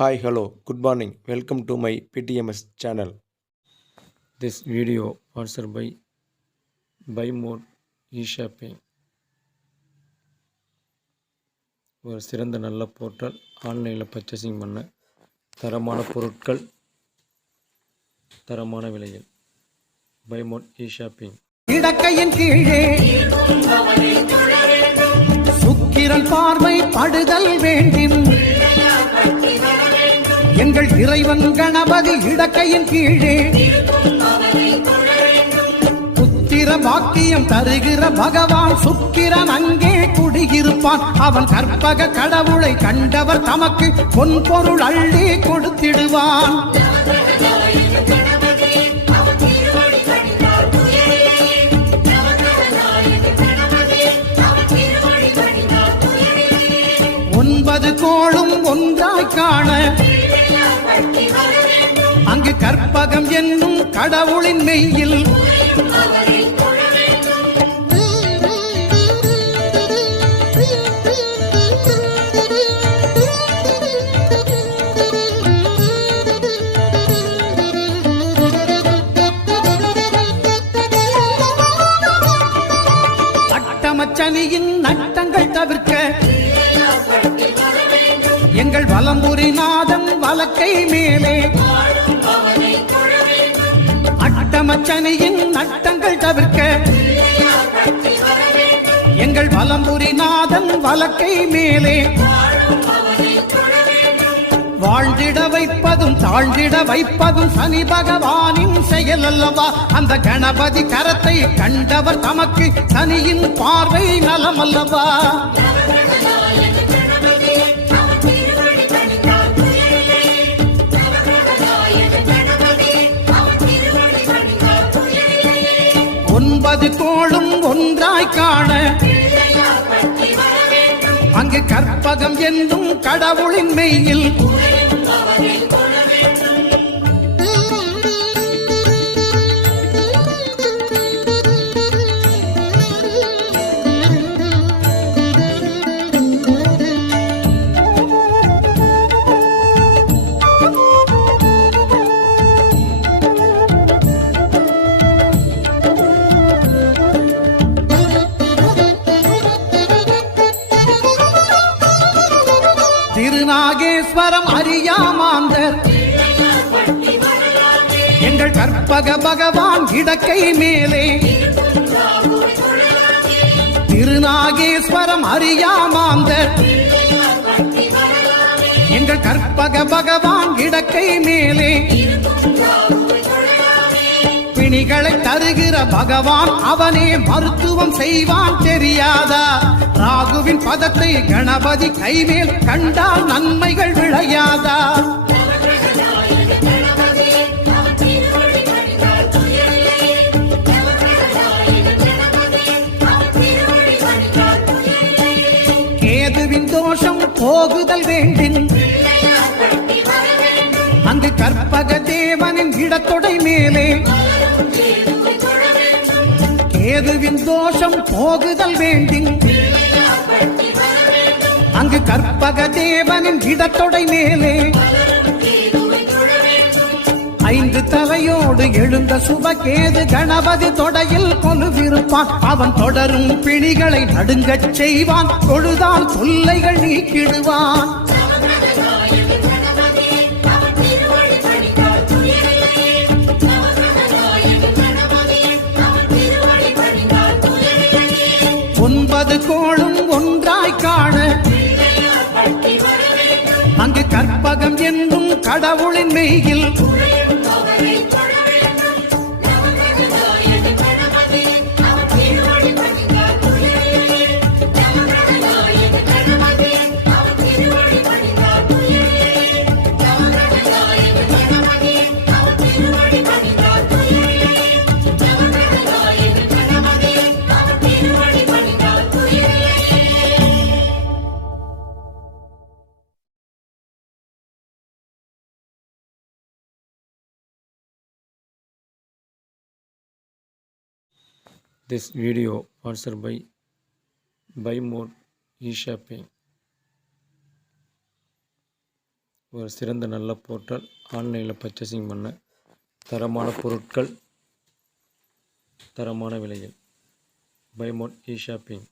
Hi, hello, good morning. Welcome to my PTMS channel. This video sponsored by Buy More eShopping. ஒரு சிறந்த நல்ல portal. ஆன்லைனில் purchasing பண்ண தரமான பொருட்கள் தரமான விலையில். Buy More eShopping. இடக்கையின் கீழே சுக்கிரன் பார்வை படுதல் வேண்டும். எங்கள் இறைவன் கணபதி இடக்கையின் கீழே புத்திர பாக்கியம் தருகிற பகவான் சுக்கிரன் அங்கே குடியிருப்பான். அவன் கற்பக கடவுளை கண்டவர் தமக்கு பொன்பொருள் அள்ளி கொடுத்திடுவான். ஒன்பது கோளும் ஒன்றாய் காண அங்கு கற்பகம் என்னும் கடவுளின் மெய்யில் அட்டமச்சனியின் நட்டங்கள் தவிர்க்க எங்கள் வலம்புரிநாதன் வலக்கை மேலே அட்டமச்சனியின் நட்டங்கள் தவிர்க்க எங்கள் வலம்புரிநாதன் வலக்கை மேலே வாழ்ந்திட வைப்பதும் தாழ்ந்திட வைப்பதும் சனி பகவானின் செயல் அல்லவா. அந்த கணபதி கரத்தை கண்டவர் தமக்கு சனியின் பார்வை நலம் அல்லவா. ஒன்பது கோளும் ஒன்றாய் காண அங்கு கற்பகம் என்னும் கடவுளின் மெய்யில் திருநாகேஸ்வரம் அறியாமாந்தர் எங்கள் கற்பக பகவான் இடக்கை மேலே திருநாகேஸ்வரம் அறியாமாந்தர் எங்கள் கற்பக பகவான் இடக்கை மேலே பிணிகளை தருகிற பகவான் அவனே மருத்துவம் செய்வான் தெரியாதா. ராகுவின் பதத்தை கணபதி கைமேல் கண்டால் நன்மைகள் விளையாதா. கேதுவின் தோஷம் போகுதல் வேண்டும். அங்கு கற்பக தேவனின் இடத்தொடை மேலே கேதுவின் தோஷம் போகுதல் வேண்டும். அங்கு கற்பக தேவனின் இடத்தொடை மேலே ஐந்து தலையோடு எழுந்த சுபகேது கணபதி தொடையில் கொலுவிருப்பான். அவன் தொடரும் பிணிகளை நடுங்கச் செய்வான். தொழுதால் தொல்லைகள் நீக்கிடுவான். ஒன்பது கோளும் ஒன்றாய் காண அங்கு கற்பகம் என்னும் கடவுளின் மெய்யில் This video sponsored by Buy More eShopping. ஒரு சிறந்த நல்ல போர்ட்டல். ஆன்லைனில் பர்ச்சேசிங் பண்ண தரமான பொருட்கள், தரமான விலையில். Buy mode e shopping.